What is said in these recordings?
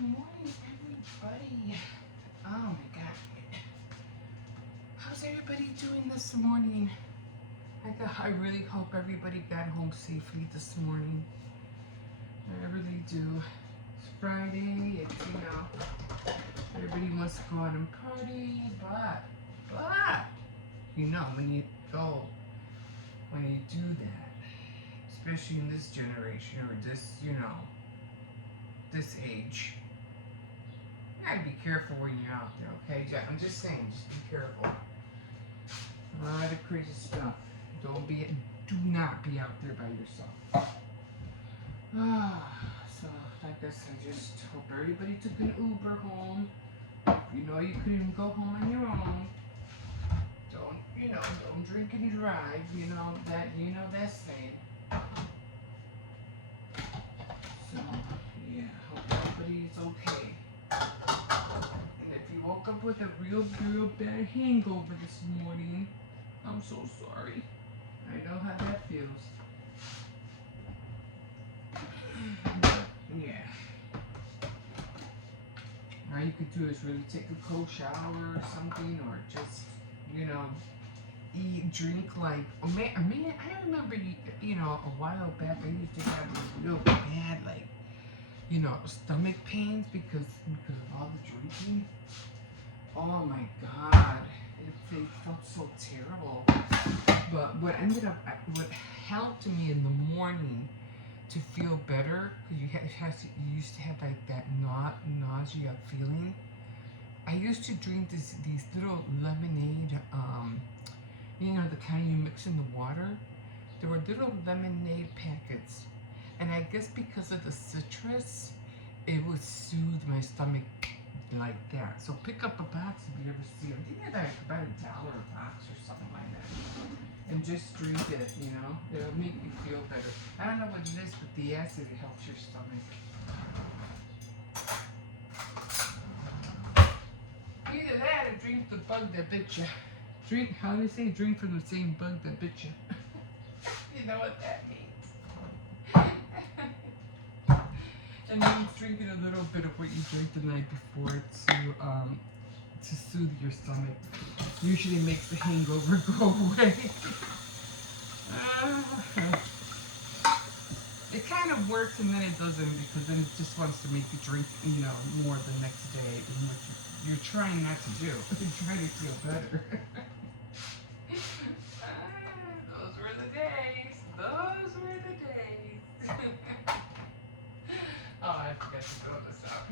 morning, everybody. Oh my God. How's everybody doing this morning? I really hope everybody got home safely this morning. I really do. It's Friday. It's, everybody wants to go out and party, but, when you do that, especially in this generation or this, this age, you gotta be careful when you're out there, okay? I'm just saying, just be careful. A lot of crazy stuff. Do not be out there by yourself. So I guess I just hope everybody took an Uber home. You know you couldn't go home on your own. Don't drink and drive. That saying. So yeah, hope everybody's okay. And if you woke up with a real bad hangover this morning, I'm so sorry. I know how that feels. Yeah. All you could do is really take a cold shower or something, or just, drink like, I remember, a while back I used to have real bad, stomach pains because of all the drinking. Oh my God, it felt so terrible. But what helped me in the morning to feel better, because you used to have like that nausea feeling. I used to drink these little lemonade, the kind you mix in the water. There were little lemonade packets, and I guess because of the citrus, it would soothe my stomach like that. So pick up a box if you ever see them. I think they're like about $1 a box or something like that. And just drink it, It'll make you feel better. I don't know what it is, but the acid helps your stomach. Either that or drink the bug that bit you. How do they say? Drink from the same bug that bit you. You know what that means. And then drinking a little bit of what you drank the night before to soothe your stomach. Usually makes the hangover go away. It kind of works and then it doesn't, because then it just wants to make you drink, more the next day, in which you're trying not to do. You're trying to feel better. Those were the days. Oh, I forgot to fill this up.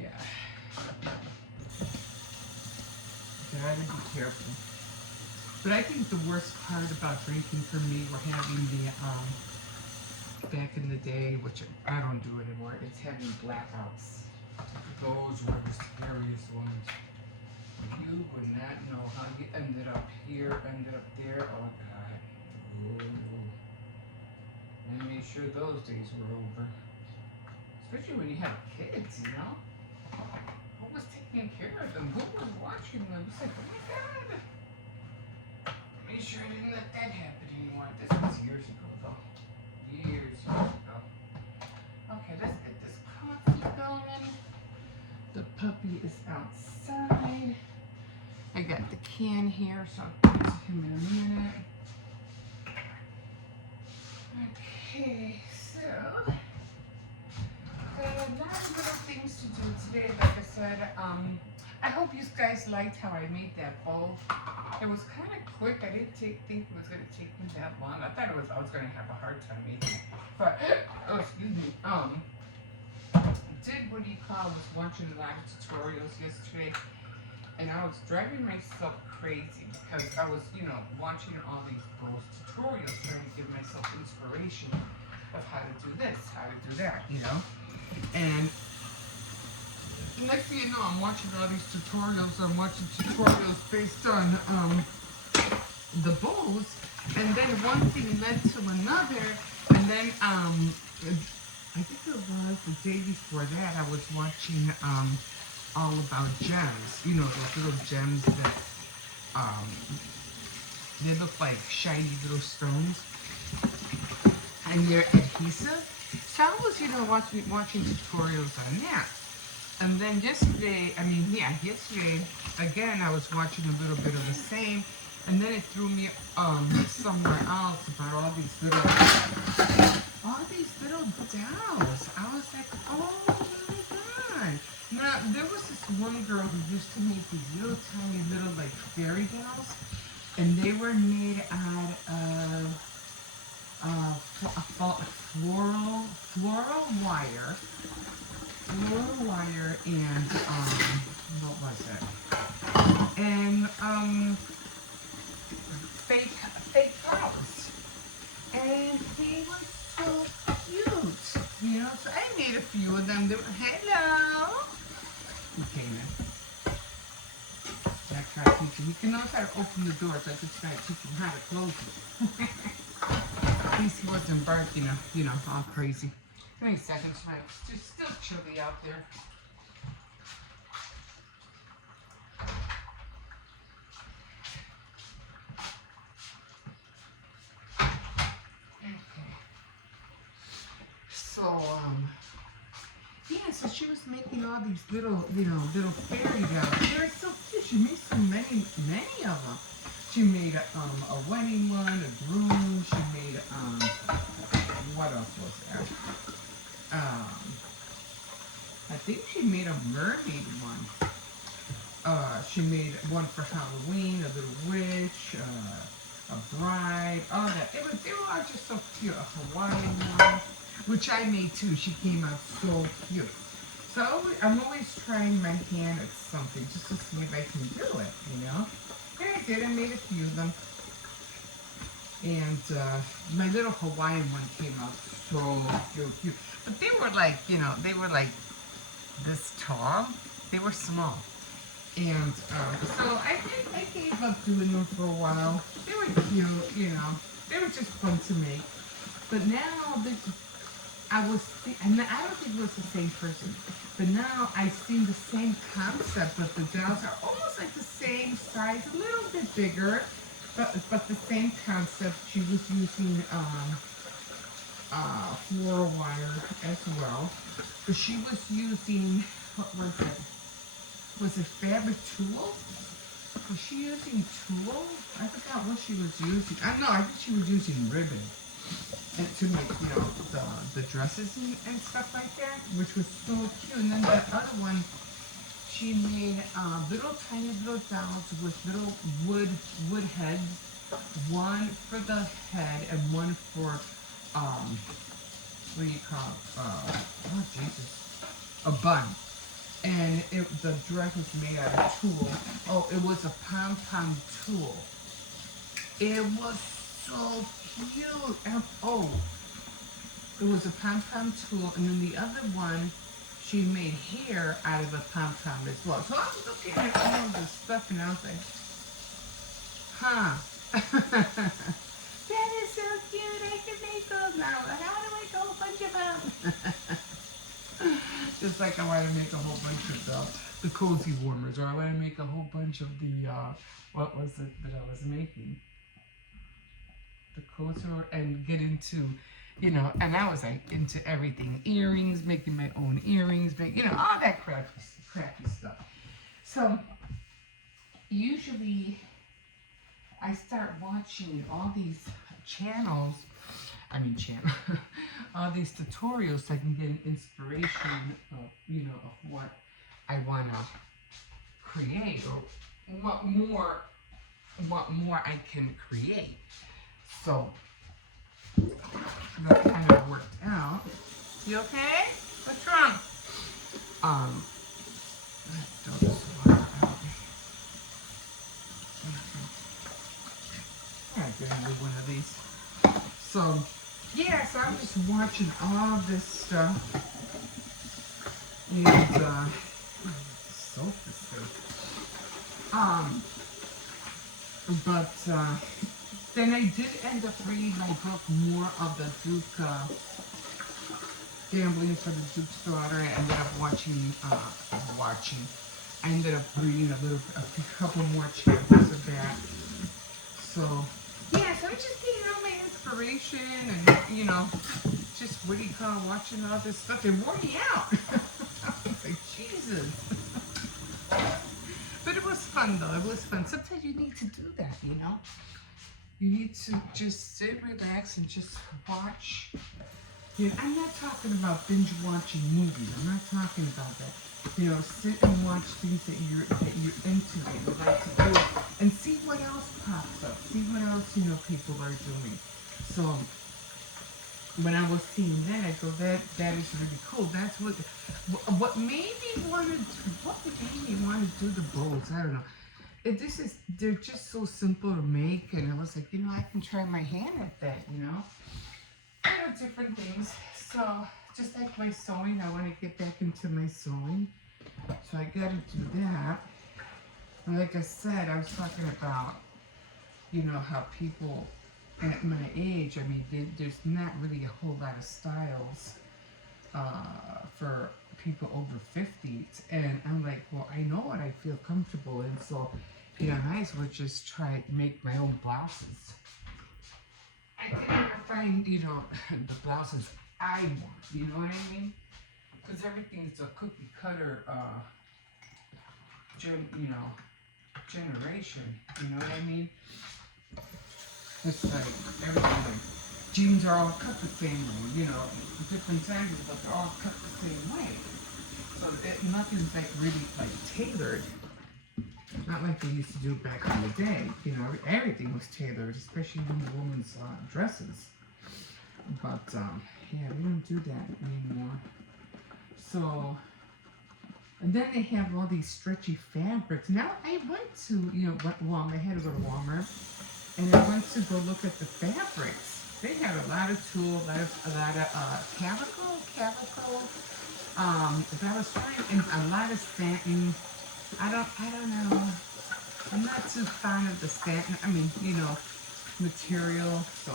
Yeah. Gotta be careful. But I think the worst part about drinking for me were having the, back in the day, which I don't do anymore, it's having blackouts. Those were the scariest ones. You would not know how you ended up here, ended up there. Oh God. Ooh. And make sure those days were over. Especially when you have kids, Who was taking care of them? Who was watching them? It's like, oh my God. Make sure I didn't let that happen anymore. This was years ago, though. Years ago. Okay, let's get this coffee going. The puppy is outside. I got the can here, so I'll give it to him in a minute. Okay, so got a lot of little things to do today. Like I said, I hope you guys liked how I made that bowl. It was kind of quick. I didn't think it was going to take me that long. I thought I was going to have a hard time making it. But, excuse me. Was watching a lot of tutorials yesterday, and I was driving myself crazy because I was, watching all these tutorials, trying to give myself inspiration of how to do this, how to do that, And next thing you know, I'm watching all these tutorials. I'm watching tutorials based on the bowls, and then one thing led to another, and then I think it was the day before that I was watching all about gems. Those little gems that They look like shiny little stones, and they're adhesive. So I was, watching tutorials on that. And then yesterday, yesterday, again, I was watching a little bit of the same, and then it threw me somewhere else about all these little dolls. I was like, oh my god. Now, there was this one girl who used to make these little tiny little like fairy dolls, and they were made out of floral wire, and what was it? And fake flowers, and they were so cute. So I made a few of them. They were, hello. He came in. I tried to teach him. He knows how to open the door, so I just tried to teach him how to close it. At least he wasn't barking, all crazy. 20 seconds, right? It's still chilly out there. Okay. So, so she was making all these little fairy dolls. They're so cute. She made so many of them. She made a wedding one, a groom. She made what else was there? I think she made a mermaid one. She made one for Halloween, a little witch, a bride, all that. They were all just so cute. A Hawaiian one, which I made too. She came out so cute. So I'm always trying my hand at something just to see if I can do it, And I did. I made a few of them. And my little Hawaiian one came out so cute. But they were like, this tall. They were small. And so I gave up doing them for a while. They were cute, They were just fun to make. But now, and I don't think it was the same person. But now I've seen the same concept, but the dolls are almost like the same size, a little bit bigger, but the same concept. She was using floral wire as well. But she was using, what was it? Was it fabric tulle? Was she using tulle? I forgot what she was using. I think she was using ribbon and to make, the dresses and stuff like that, which was so cute. And then the other one, she made little tiny little dolls with little wood heads. One for the head and one for what do you call it? Oh Jesus, a bun. And the dress was made out of tulle. Oh, it was a pom-pom tulle. It was so cute. It was a pom-pom tulle, and then the other one, she made hair out of a pom-pom as well. So I was looking at all this stuff, and I was like, that is so cute. I can make those now. How do I make a whole bunch of them? Just like I want to make a whole bunch of the cozy warmers, or I want to make a whole bunch of the, what was it that I was making? The cozy, and get into, and I was like into everything. Earrings, making my own earrings, all that crappy stuff. So, usually, I start watching all these channels, all these tutorials so I can get an inspiration of, of what I want to create, or what more I can create. So that kind of worked out. You okay? What's wrong? Let's throw this water out. I gotta do one of these. So, yeah, so I'm just watching all this stuff. And, soap is good. But, then I did end up reading my book, more of the Duke, Gambling for the Duke's Daughter. I ended up I ended up reading a couple more chapters of that. So, yeah, so I'm just getting all my inspiration and, just what do you call watching all this stuff. It wore me out. I was like, Jesus. But it was fun, though. It was fun. Sometimes you need to do that, You need to just sit, relax, and just watch. I'm not talking about binge watching movies. I'm not talking about that. Sit and watch things that you're into, that you like to do, and see what else pops up. See what else people are doing. So when I was seeing that, I go, that is really cool. That's what made me want to do the bowls. I don't know. They're just so simple to make, and I was like, I can try my hand at that, different things. So just like my sewing, I want to get back into my sewing. So I got to do that. And like I said, I was talking about, how people at my age, there's not really a whole lot of styles for people over 50s. And I'm like, well, I know what I feel comfortable in. So, I might as well just try to make my own blouses. I can never find, the blouses I want, you know what I mean? Because everything's a cookie cutter, generation, you know what I mean? It's like everything, like jeans are all cut the same way, different sizes, but they're all cut the same way. So nothing's like really like tailored. Not like they used to do back in the day. Everything was tailored, especially in the women's dresses. But yeah, we don't do that anymore. So, and then they have all these stretchy fabrics. Now I went to, Walmart. I had to go to Walmart, and I went to go look at the fabrics. They had a lot of tulle, a lot of calico, that was fine, and a lot of satin. I don't know. I'm not too fond of the satin. Material, so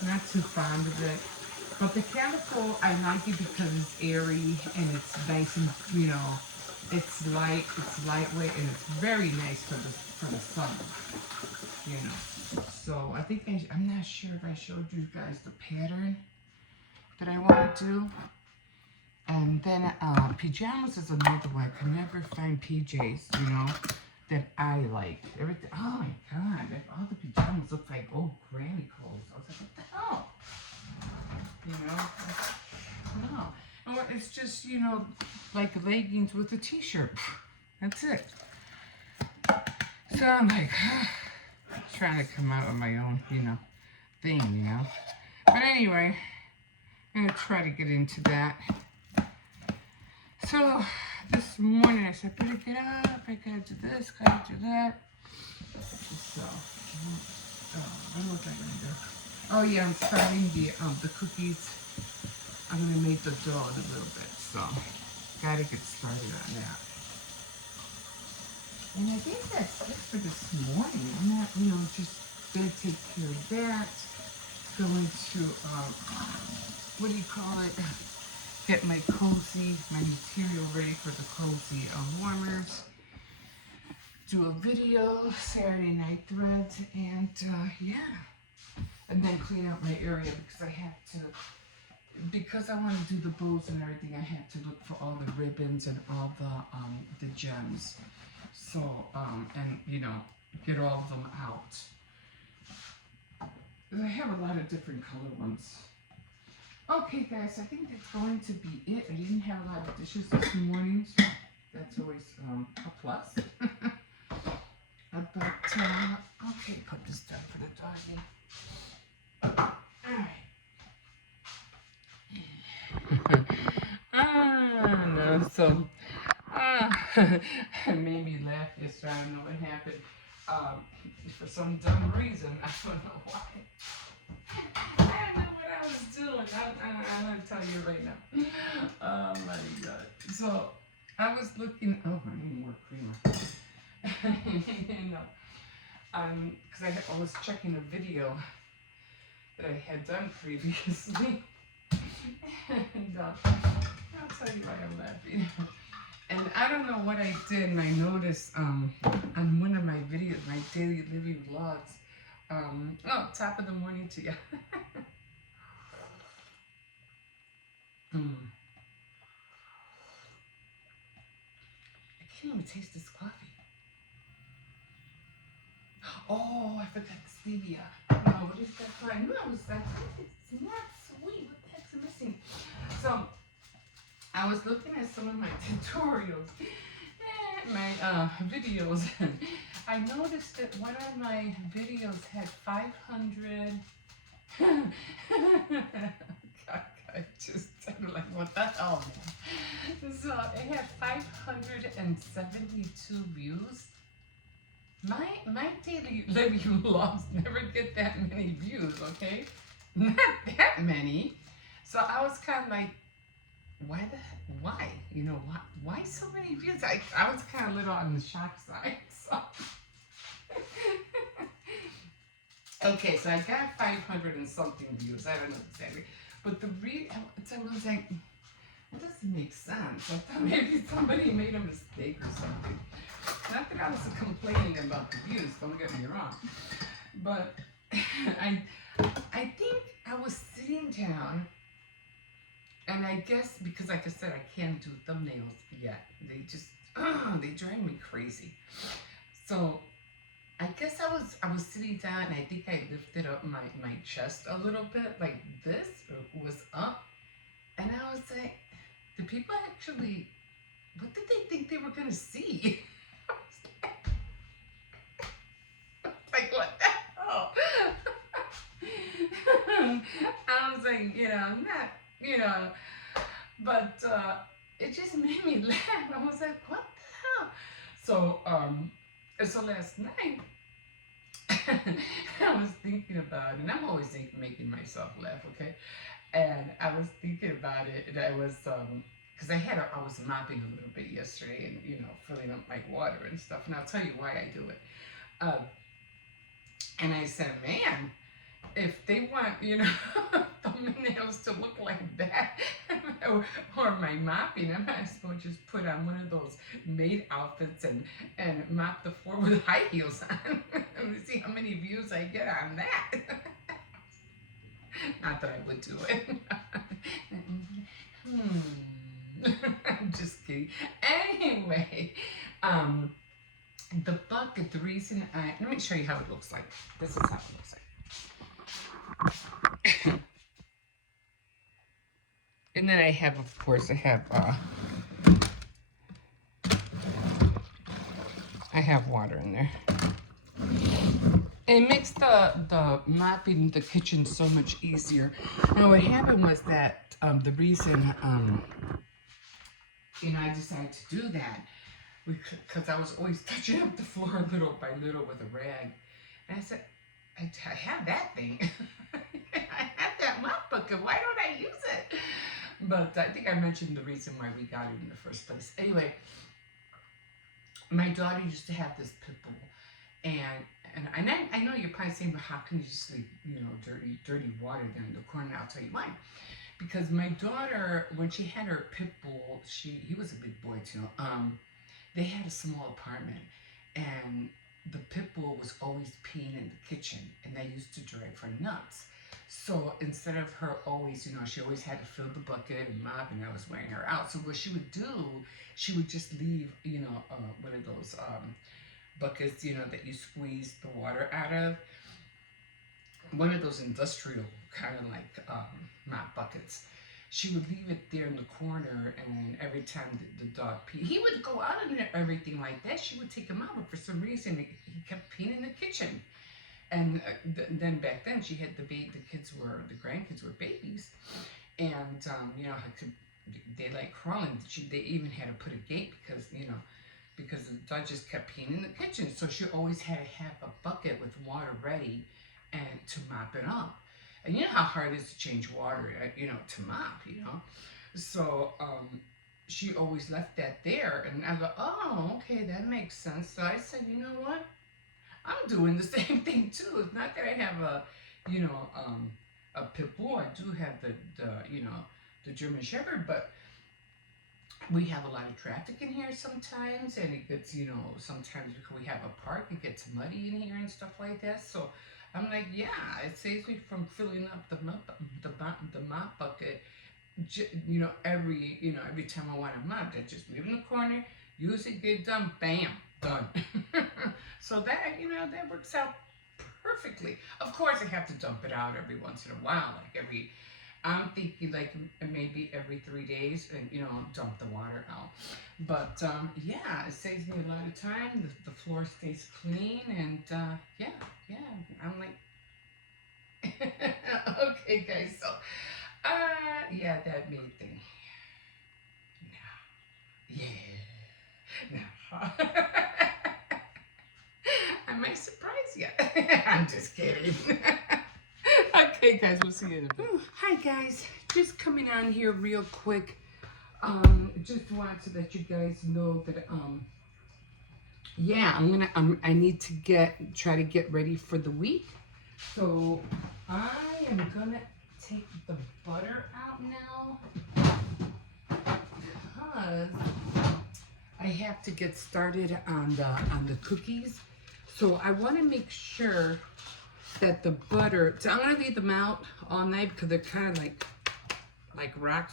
I'm not too fond of it. But the calico, I like it because it's airy and it's nice and it's light, it's lightweight, and it's very nice for the summer. So I think I'm not sure if I showed you guys the pattern that I want to do. And then pajamas is another one. I can never find PJs, that I like. Everything. Oh my God! All the pajamas look like old granny clothes. I was like, what the hell? No. Or it's just like leggings with a t-shirt. That's it. So I'm like trying to come out with my own, thing, But anyway, I'm gonna try to get into that. So this morning I said, better get up, I gotta do this, gotta do that. So, what was I gonna do? Oh yeah, I'm starting the cookies. I'm gonna make the dough in a little bit, so gotta get started on that. And I think that's it for this morning. I'm not, just gonna take care of that. Going to, what do you call it? Get my material ready for the cozy warmers. Do a video, Saturday Night Threads, and yeah. And then clean up my area because I want to do the bows and everything, I have to look for all the ribbons and all the gems. So, and get all of them out. I have a lot of different color ones. Okay, guys, I think that's going to be it. I didn't have a lot of dishes this morning, so that's always a plus. But, okay, put this down for the doggy. Alright. No, so, it made me laugh yesterday. I don't know what happened. For some dumb reason, I don't know why. I don't know what I was doing. I'm going to tell you right now. Oh my God. So, I was looking, I need more creamer. Because I was checking a video that I had done previously. And I'll tell you why I'm laughing. And I don't know what I did, and I noticed on one of my videos, my daily living vlogs, oh, top of the morning to you. mm. I can't even taste this coffee. Oh, I forgot the stevia. No, what is that for? I knew I was like, it's not sweet. What the heck's missing? So, I was looking at some of my tutorials, my videos, and I noticed that one of my videos had 500. I just, I'm like, what the hell, man? So it had 572 views. My daily living vlogs never get that many views, okay? Not that many. So I was kind of like, why? You know, why so many views? I was kind of a little on the shock side. So. Okay, so I got 500 and something views. I don't know exactly. But I was like, it doesn't make sense. I thought maybe somebody made a mistake or something. Not that I was complaining about the views, don't get me wrong. But I think I was sitting down, and I guess because, like I said, I can't do thumbnails yet. They just, they drive me crazy. So I guess I was sitting down, and I think I lifted up my chest a little bit, like this was up. And I was like, the people actually, what did they think they were going to see? Like, what the hell? I was like, not, but it just made me laugh. I was like, what the hell? So last night, I was thinking about it, and I'm always making myself laugh, okay? And I was thinking about it, and I was, because I was mopping a little bit yesterday, and filling up my water and stuff. And I'll tell you why I do it. And I said, man, if they want, thumbnails to look like that, or my mopping, I might as well just put on one of those maid outfits and mop the floor with high heels on. And see how many views I get on that. Not that I would do it. I'm just kidding. Anyway, the bucket, the reason let me show you how it looks like. This is how it looks like. And then I have, of course, I have water in there. It makes the mopping the kitchen so much easier. Now what happened was that the reason I decided to do that because I was always touching up the floor little by little with a rag, and I said, I have that thing. I have that mop bucket. Why don't I use it? But I think I mentioned the reason why we got it in the first place. Anyway, my daughter used to have this pit bull, and I know you're probably saying, but how can you just leave dirty water there in the corner? And I'll tell you why. Because my daughter, when she had her pit bull, he was a big boy too. They had a small apartment, and the pit bull was always peeing in the kitchen, and that used to drive her nuts. So instead of her always, she always had to fill the bucket and mop, and I was wearing her out. So what she would do, she would just leave, one of those buckets, that you squeeze the water out of. One of those industrial kind of like mop buckets. She would leave it there in the corner, and every time the dog peed, he would go out and everything like that. She would take him out, but for some reason he kept peeing in the kitchen. And then back then she had the grandkids were babies, and they like crawling. They even had to put a gate because the dog just kept peeing in the kitchen. So she always had to have a bucket with water ready, and to mop it up. And you know how hard it is to change water, to mop, So she always left that there, and I go, oh, okay, that makes sense. So I said, you know what? I'm doing the same thing too. It's not that I have a pit bull. I do have the German Shepherd, but we have a lot of traffic in here sometimes, and it gets, sometimes because we have a park, it gets muddy in here and stuff like that. So I'm like, yeah, it saves me from filling up the mop bucket. Every time I want to mop, I just leave it in the corner, use it, get done, bam, done. So that works out perfectly. Of course, I have to dump it out every once in a while, I'm thinking like maybe every 3 days, and dump the water out. But yeah, it saves me a lot of time. The floor stays clean, and yeah, I'm like, okay, guys. So yeah, that main thing. Now, yeah, now. I might surprise you. I'm just kidding. Okay, guys, we'll see you in a bit. Hi, guys. Just coming on here real quick. Just wanted to let you guys know that yeah, I need to try to get ready for the week. So I am gonna take the butter out now because I have to get started on the cookies. So I want to make sure that the butter. So I'm gonna leave them out all night because they're kind of like rocks.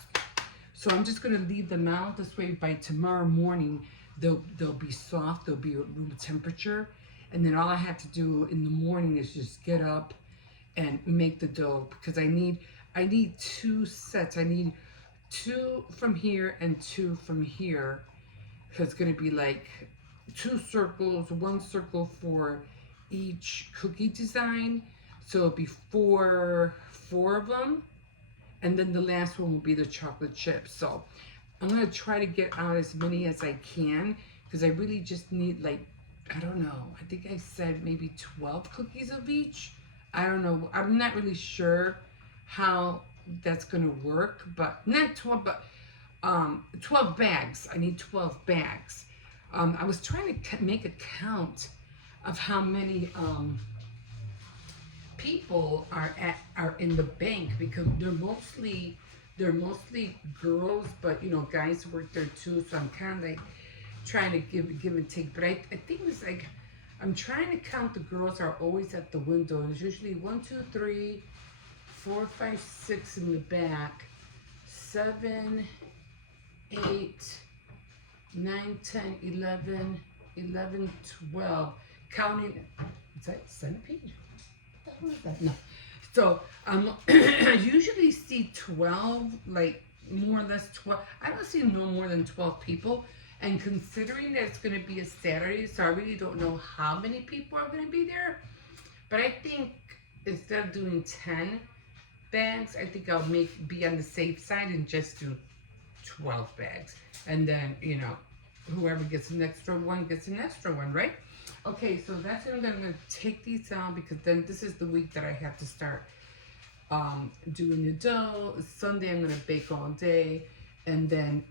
So I'm just gonna leave them out this way. By tomorrow morning, they'll be soft. They'll be at room temperature, and then all I have to do in the morning is just get up and make the dough because I need 2 sets. I need 2 from here and 2 from here. So it's gonna be like 2 circles, 1 circle for each cookie design. So it'll be four of them, and then the last one will be the chocolate chips. So I'm gonna try to get out as many as I can because I really just need, like, I don't know, I think I said maybe 12 cookies of each. I don't know, I'm not really sure how that's gonna work, but not 12, but 12 bags. I need 12 bags. I was trying to make a count of how many people are in the bank because they're mostly girls, but guys work there too. So I'm kind of like trying to give and take. But I think it's like I'm trying to count the girls are always at the window. There's usually 1, 2, 3, 4, 5, 6 in the back, 7, 8, 9, 10, 11, 12. Counting, is that centipede? What is that? No. So I usually see 12, like more or less 12. I don't see no more than 12 people. And considering that it's going to be a Saturday, so I really don't know how many people are going to be there. But I think instead of doing 10 bags, I think I'll be on the safe side and just do 12 bags. And then, whoever gets an extra one gets an extra one, right? Okay, so that's what I'm going to take these out because then this is the week that I have to start doing the dough. Sunday I'm going to bake all day, and then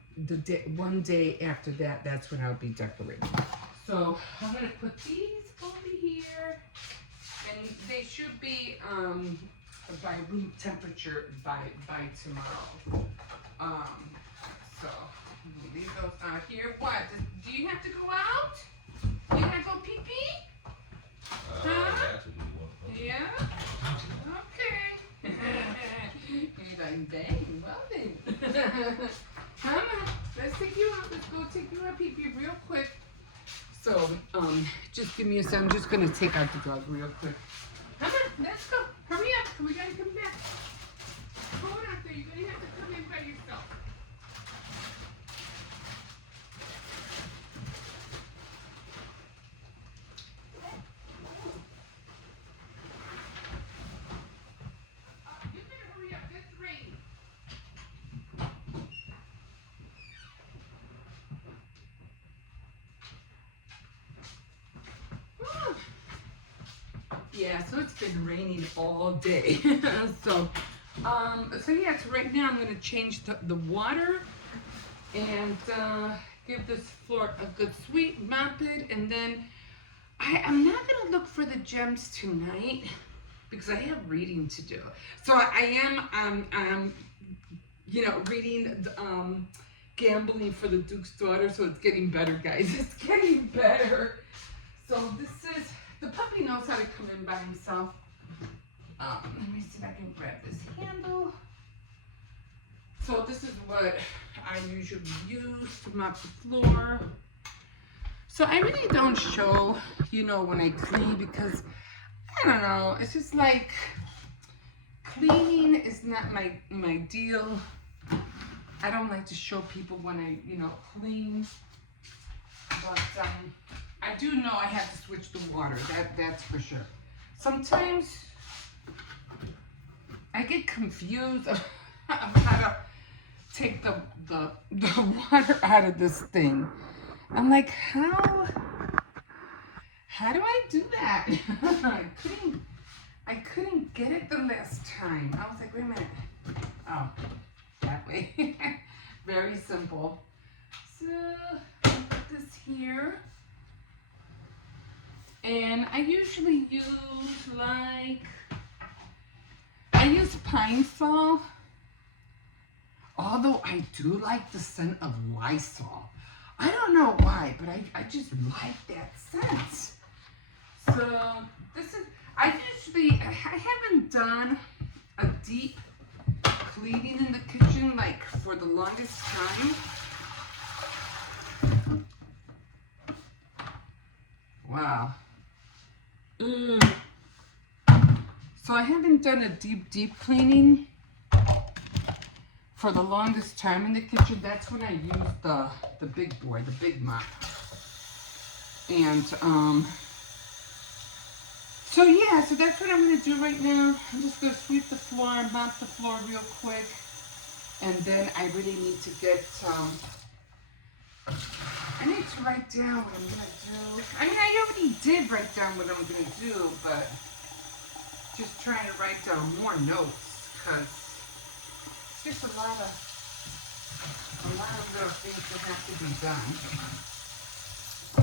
one day after that, that's when I'll be decorating. So I'm going to put these over here, and they should be by room temperature by tomorrow. So leave those out here. What? Do you have to go out? You gotta go pee pee? Huh? Yeah? Okay. You're like, dang, well then. Come on, let's take you out. Let's go take you out pee pee real quick. So, just give me a second. I'm just gonna take out the dog real quick. Come on, let's go. Hurry up, we gotta come back. Go out there, you're gonna have to come in by yourself. Yeah, so it's been raining all day. so yeah, so right now I'm going to change the water and give this floor a good sweep, mop it, and then I'm not going to look for the gems tonight because I have reading to do. So I am, reading gambling for the Duke's daughter, so it's getting better, guys. It's getting better. So this is, the puppy knows how to come in by himself. Let me see if I can grab this handle. So this is what I usually use to mop the floor. So I really don't show, you know, when I clean, because I don't know, it's just like cleaning is not my deal. I don't like to show people when I, you know, clean. But I do know I have to switch the water. That's for sure. Sometimes I get confused of how to take the water out of this thing. I'm like, how do I do that? I couldn't get it the last time. I was like, wait a minute. Oh, that way. Very simple. So I'll put this here. And I usually use I use Pine Sol. Although I do like the scent of Lysol. I don't know why, but I just like that scent. So this is, I haven't done a deep cleaning in the kitchen like for the longest time. Wow. So I haven't done a deep cleaning for the longest time in the kitchen. That's when I use the big boy, the big mop. And so yeah, so that's what I'm gonna do right now. I'm just gonna sweep the floor and mop the floor real quick. And then I really need to get I need to write down what I'm gonna do. I mean, I already did write down what I'm gonna do, but just trying to write down more notes, because it's just a lot of little things that have to be done.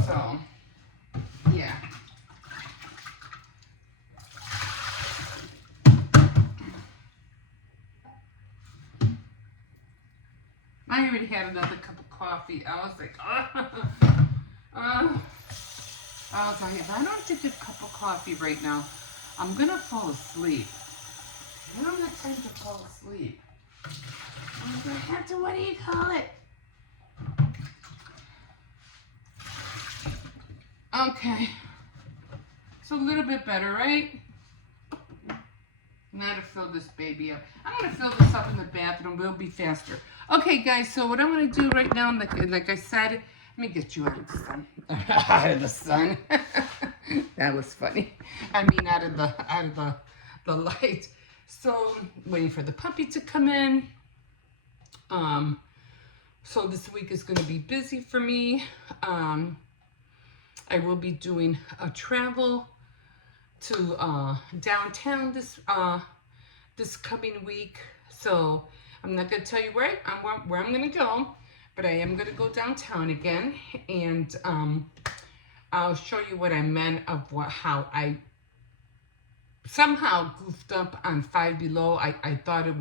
So, yeah. I already had another cup of coffee. I was like, I was like, if I don't take a cup of coffee right now, I'm gonna fall asleep. I don't have time to fall asleep. I'm gonna have to, what do you call it? Okay. It's a little bit better, right? Now to fill this baby up. I'm gonna fill this up in the bathroom. It'll be faster. Okay, guys. So what I'm gonna do right now, like I said, let me get you out of the sun. Out of the sun. That was funny. I mean, out of the light. So waiting for the puppy to come in. So this week is gonna be busy for me. I will be doing a travel to downtown this coming week. So I'm not gonna tell you where I'm gonna go, but I am gonna go downtown again, and I'll show you what I meant of how I somehow goofed up on Five Below. I thought it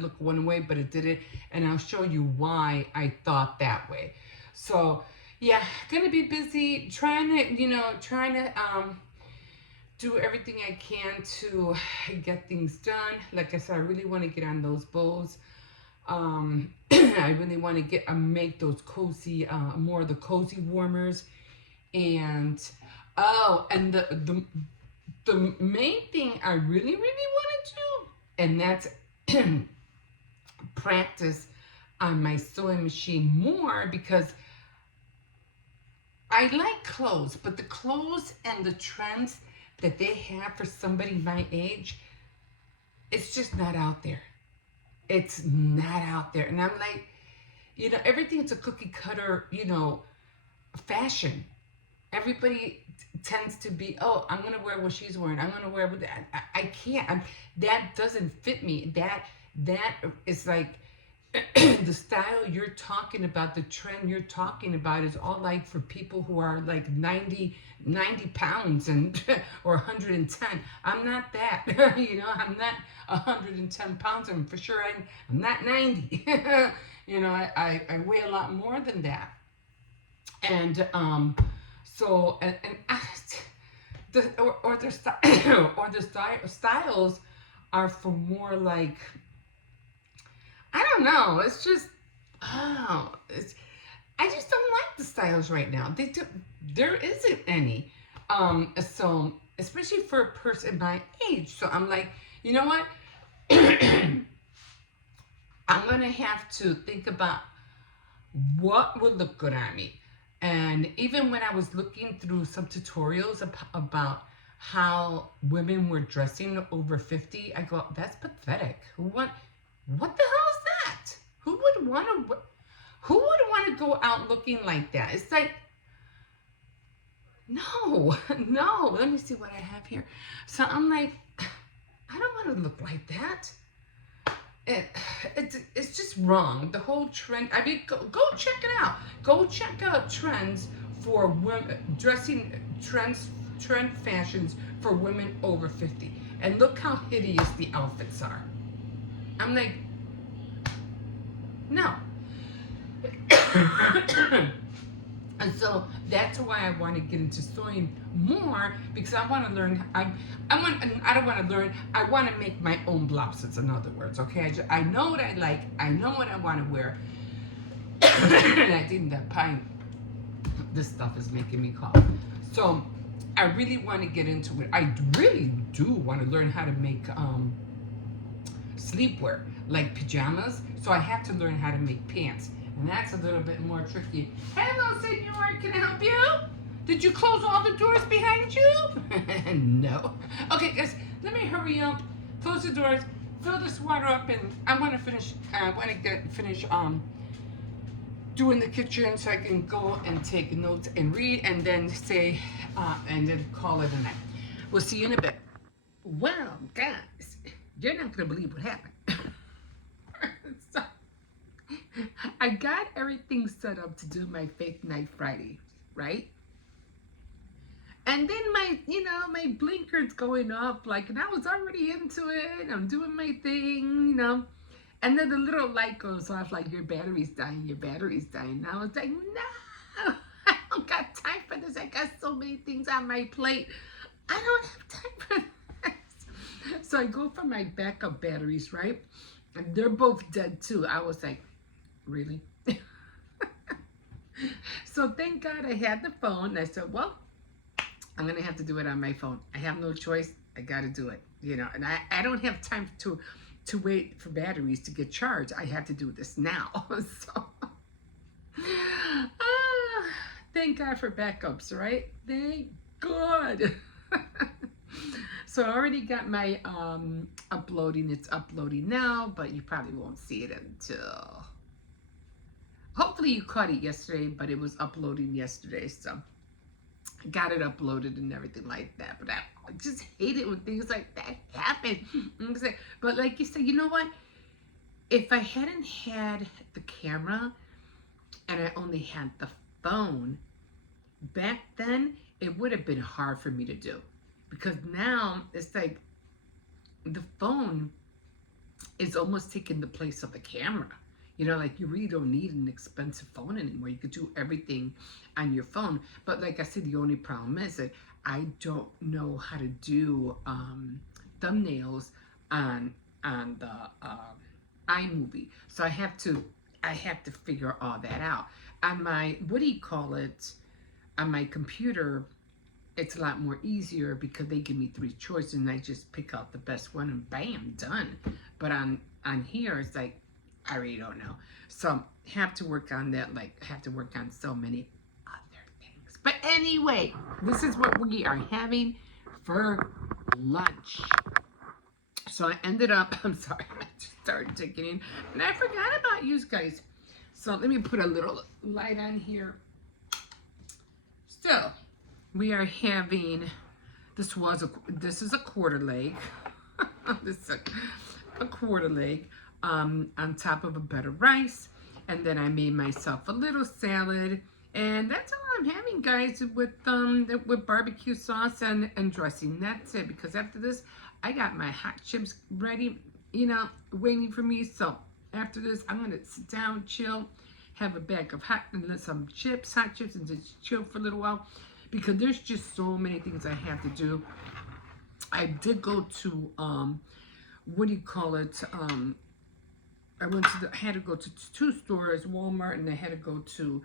looked one way, but it didn't, and I'll show you why I thought that way. So yeah, gonna be busy trying to do everything I can to get things done. Like I said, I really want to get on those bows. I really want to make those cozy, more of the cozy warmers. And and the main thing I really want to do, and that's practice on my sewing machine more, because I like clothes, but the clothes and the trends that they have for somebody my age, it's just not out there. It's not out there. And I'm like, everything's a cookie cutter, fashion. Everybody tends to be, oh, I'm going to wear what she's wearing. I'm going to wear what I can't. That doesn't fit me. That is like the style you're talking about, the trend you're talking about is all like for people who are like 90 pounds and or 110. I'm not that. I'm not 110 pounds. I'm for sure I'm not 90. You know, I weigh a lot more than that. And so and the or their style or the styles are for more like, I don't know. It's just, oh, it's, I just don't like the styles right now. There isn't any. So especially for a person my age. So I'm like, you know what? I'm gonna have to think about what would look good on me. And even when I was looking through some tutorials about how women were dressing over 50, I go, that's pathetic. What the hell is that? Who would want to go out looking like that? It's like, no, no. Let me see what I have here. So I'm like, I don't want to look like that. it, it's just wrong. The whole trend. I mean, go check it out. Go check out trends for women dressing trend fashions for women over 50, and look how hideous the outfits are. I'm like, no. And so that's why I want to get into sewing more, because I want to learn. I don't want to learn. I want to make my own blouses. In other words, okay. I know what I like. I know what I want to wear. And I think that pine. This stuff is making me cough. So I really want to get into it. I really do want to learn how to make sleepwear, like pajamas. So I have to learn how to make pants. And that's a little bit more tricky. Hello, senor, can I help you? Did you close all the doors behind you? No. Okay, guys, let me hurry up, close the doors, fill this water up, and I want to finish, doing the kitchen so I can go and take notes and read, and then say, and then call it a night. We'll see you in a bit. Well, guys, you're not going to believe what happened. So, I got everything set up to do my Faith Night Friday, right? And then my blinker's going off, like, and I was already into it. I'm doing my thing. And then the little light goes off, like, your battery's dying, your battery's dying. And I was like, no, I don't got time for this. I got so many things on my plate. I don't have time for this. So I go for my backup batteries, right? And they're both dead too. I was like, really? So thank God I had the phone. I said, well, I'm going to have to do it on my phone. I have no choice. I got to do it, and I don't have time to wait for batteries to get charged. I have to do this now. So, thank God for backups, right? Thank God. So I already got my uploading. It's uploading now, but you probably won't see it until... Hopefully you caught it yesterday, but it was uploading yesterday, so I got it uploaded and everything like that. But I just hate it when things like that happen. But like you said, you know what? If I hadn't had the camera and I only had the phone, back then it would have been hard for me to do. Because now it's like the phone is almost taking the place of the camera. Like you really don't need an expensive phone anymore. You could do everything on your phone. But like I said, the only problem is that I don't know how to do thumbnails on the iMovie. So I have to figure all that out. On my, on my computer, it's a lot more easier because they give me 3 choices and I just pick out the best one and bam, done. But on here, it's like, I really don't know. So have to work on that. Like, have to work on so many other things. But anyway, this is what we are having for lunch. So I ended up, I'm sorry, I just started ticking in. And I forgot about you guys. So let me put a little light on here. So we are having, this is a quarter leg. This is a quarter leg. On top of a bed of rice, and then I made myself a little salad, and that's all I'm having, guys, with barbecue sauce and dressing. That's it, because after this I got my hot chips ready, waiting for me. So after this, I'm gonna sit down, chill, have a bag of some chips, hot chips, and just chill for a little while, because there's just so many things I have to do. I did go to what do you call it? I had to go to two stores, Walmart, and I had to go to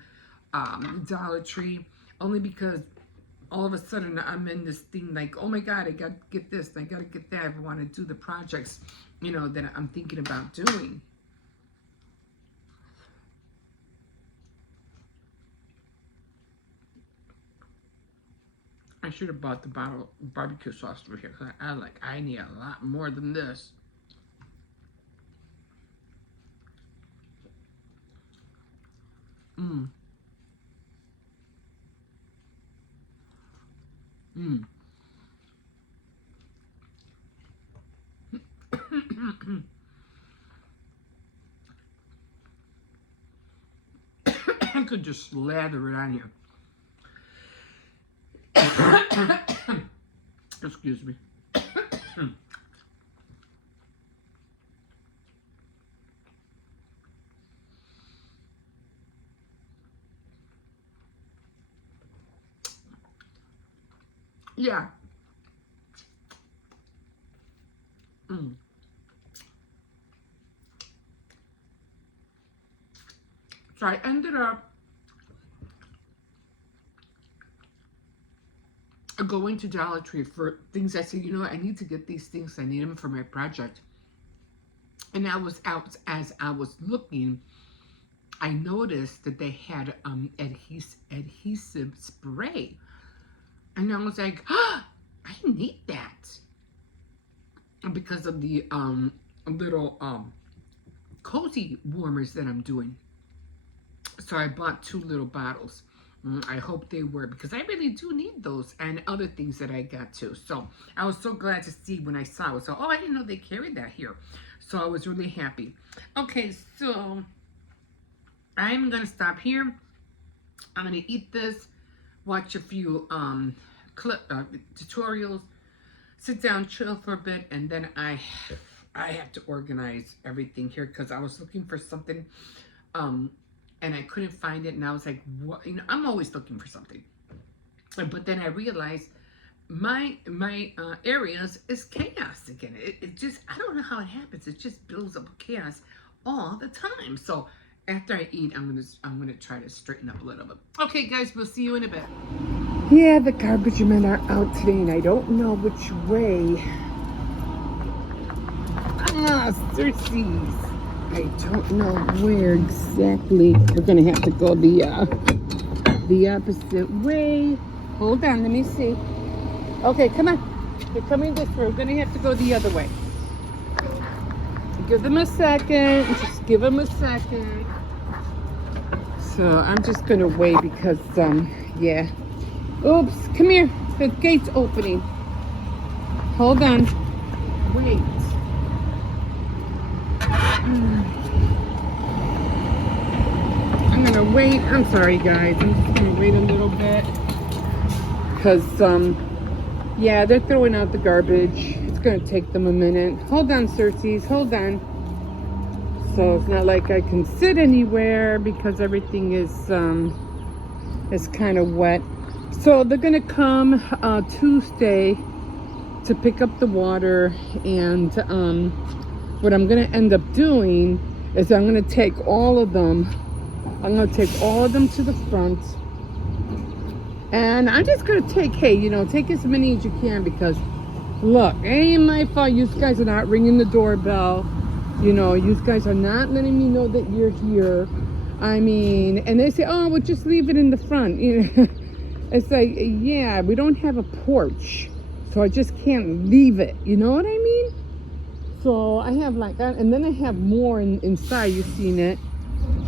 Dollar Tree, only because all of a sudden I'm in this thing like, oh my God, I got to get this, I got to get that. I want to do the projects, you know, that I'm thinking about doing. I should have bought the bottle of barbecue sauce over here, because I need a lot more than this. Mmm. Mmm. I could just slather it on here. Excuse me. Yeah. Mm. So I ended up going to Dollar Tree for things. I said, you know what, I need to get these things. I need them for my project. And I was out, as I was looking, I noticed that they had adhesive spray. And I was like, oh, I need that. Because of the little cozy warmers that I'm doing. So I bought 2 little bottles. I hope they work, because I really do need those and other things that I got too. So I was so glad to see when I saw it. So, oh, I didn't know they carried that here. So I was really happy. Okay, so I'm going to stop here. I'm going to eat this, watch a few tutorials, sit down, chill for a bit, and then I have to organize everything here, because I was looking for something and I couldn't find it, and I was like, what? You know, I'm always looking for something. But then I realized my areas is chaos again. It just, I don't know how it happens. It just builds up chaos all the time. So after I eat, I'm gonna try to straighten up a little bit. Okay, guys, we'll see you in a bit. Yeah, the garbage men are out today, and I don't know which way. Ah, Circe's. I don't know where exactly. We're gonna have to go the opposite way. Hold on, let me see. Okay, come on. They're coming this way. We're gonna have to go the other way. Give them a second. Just give them a second. So I'm just gonna wait because yeah. Oops, come here. The gate's opening. Hold on. Wait. I'm gonna wait. I'm sorry, guys. I'm just gonna wait a little bit. Because, yeah, they're throwing out the garbage. It's gonna take them a minute. Hold on, Circe's. Hold on. So it's not like I can sit anywhere because everything is kind of wet. So they're gonna come Tuesday to pick up the water, and what I'm gonna end up doing is I'm gonna take all of them. I'm gonna take all of them to the front, and I'm just gonna take, hey, you know, take as many as you can, because look, it ain't my fault. You guys are not ringing the doorbell. You know, you guys are not letting me know that you're here. I mean, and they say, oh, well, just leave it in the front. You know, it's like, yeah, we don't have a porch, so I just can't leave it. You know what I mean? So I have like that, and then I have more inside. You've seen it.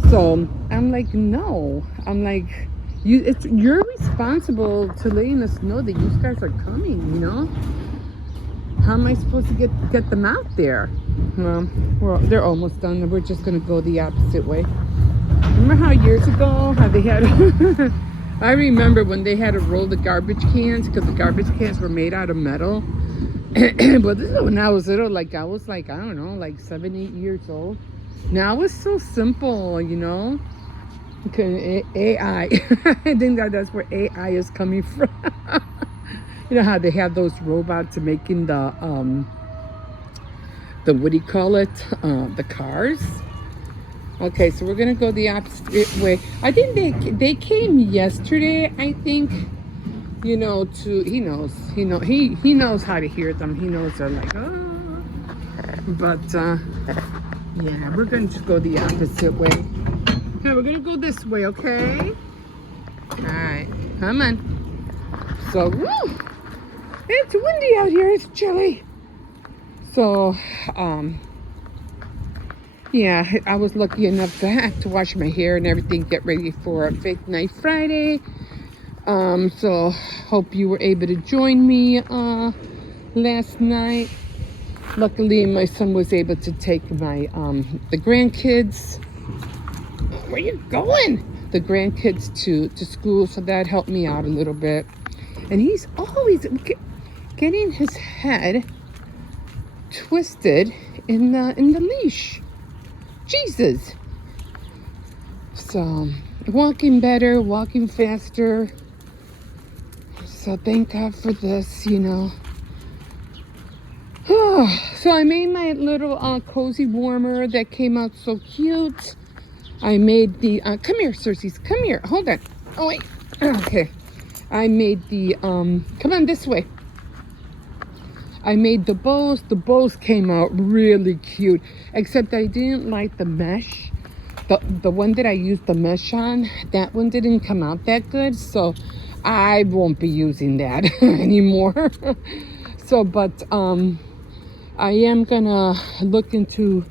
So I'm like, no. I'm like, you're responsible to letting us know that you guys are coming. You know? How am I supposed to get them out there? Well, they're almost done. We're just gonna go the opposite way. Remember how years ago how they had? I remember when they had to roll the garbage cans, because the garbage cans were made out of metal. But this is when I was little, like I was like, I don't know, like 7, 8 years old. Now it's so simple, you know. Okay, AI. I think that's where AI is coming from. You know how they have those robots making the what do you call it? The cars. Okay, so we're gonna go the opposite way. I think they came yesterday. I think, you know, to he knows how to hear them. He knows they're like, oh, but yeah, we're going to go the opposite way. Okay, we're gonna go this way. Okay. All right, come on. So, woo, it's windy out here. It's chilly. So, yeah, I was lucky enough to have to wash my hair and everything, get ready for a Faith Night Friday. So hope you were able to join me last night. Luckily, my son was able to take my the grandkids. Where you going? The grandkids to school, so that helped me out a little bit. And he's always getting his head twisted in the leash. Jesus. So walking better, walking faster. So thank God for this, you know. So I made my little cozy warmer that came out so cute. I made the come here, Circe, come here. Hold on. Oh wait. Okay. I made the come on this way. I made the bows. The bows came out really cute, except I didn't like the mesh. The one that I used the mesh on, that one didn't come out that good, so I won't be using that anymore. So, but I am gonna look into,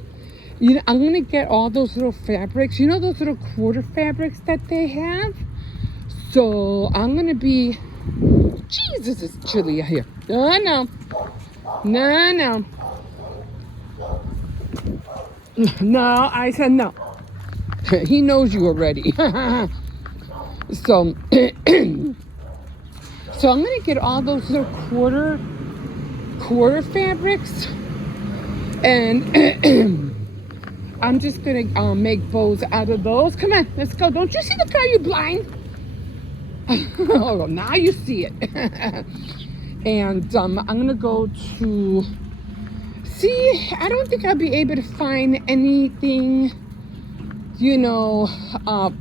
you know, I'm gonna get all those little fabrics, you know, those little quarter fabrics that they have. So I'm gonna be, Jesus, it's chilly out here. No. No, I said no. He knows you already. So, so I'm gonna get all those little quarter fabrics, and I'm just gonna make bows out of those. Come on, let's go. Don't you see the car? You blind? Oh, now you see it. And I'm gonna go to see. I don't think I'll be able to find anything, you know,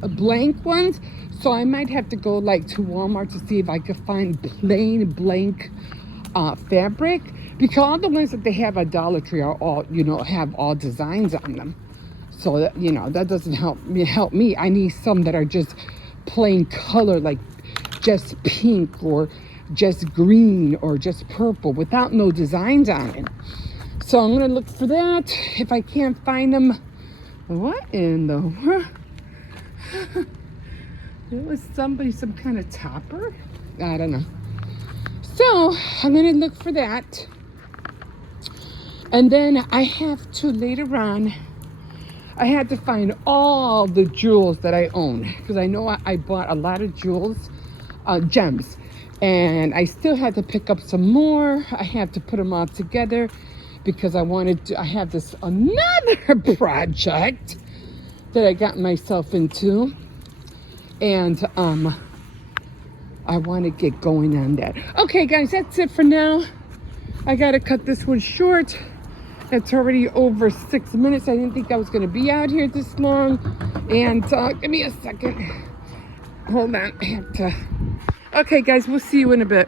blank ones. So I might have to go like to Walmart to see if I could find plain blank fabric, because all the ones that they have at Dollar Tree are all, you know, have all designs on them. So that, you know, that doesn't help me. I need some that are just plain color, like just pink or just green or just purple without no designs on it. So I'm gonna look for that. If I can't find them, what in the world? It was somebody, some kind of topper? I don't know. So I'm gonna look for that. And then I have to, later on, I had to find all the jewels that I own, because I know I bought a lot of jewels, gems, and I still had to pick up some more. I had to put them all together because I have this another project that I got myself into, and I want to get going on that. Okay, guys, that's it for now. I gotta cut this one short. It's already over 6 minutes. I didn't think I was gonna be out here this long. And give me a second. Hold on. I have to. Okay, guys, we'll see you in a bit.